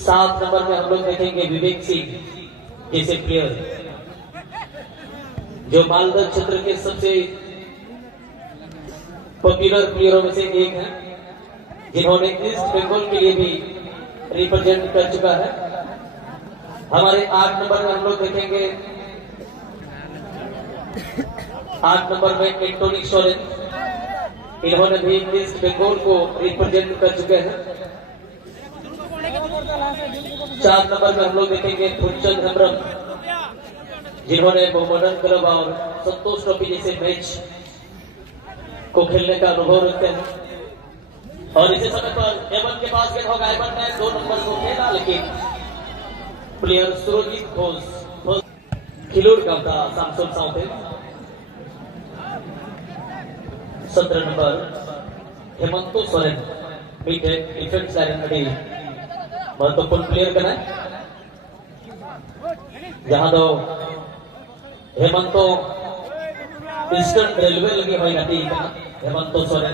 7 number में हम लोग देखेंगे विवेक सिंह जैसे प्लेयर, जो मालदा क्षेत्र के सबसे पॉपुलर प्लेयरों में से एक है, जिन्होंने ईस्ट बंगाल के लिए भी रिप्रेजेंट कर चुका है। हमारे 8 नंबर में हम लोग देखेंगे 8 नंबर में एंटोनी सोरेन, इन्होंने भी ईस्ट बंगाल को रिप्रेजेंट कर चुके हैं। 4 नंबर में हम लोग देखेंगे फुलचंद हेम्ब्रम, जिन्होंने मोहम्मदन क्लब और संतोष ट्रॉफी जैसे मैच को खेलने का अनुभव रखते हैं। और इसी समय पर एवन के पास गेंद होगा, एवन ने 2 नंबर को खेला, लेकिन प्लेयर सुरजीत घोष खिलौड़ का था सैमसंग साउथे। 17 नंबर Hemanta Soren mid defence line में महत्वपूर्ण प्लेयर का है, जहां दो हेमंतो ईस्टर्न रेलवे लगी हुई नदी हेमंतो सोरेन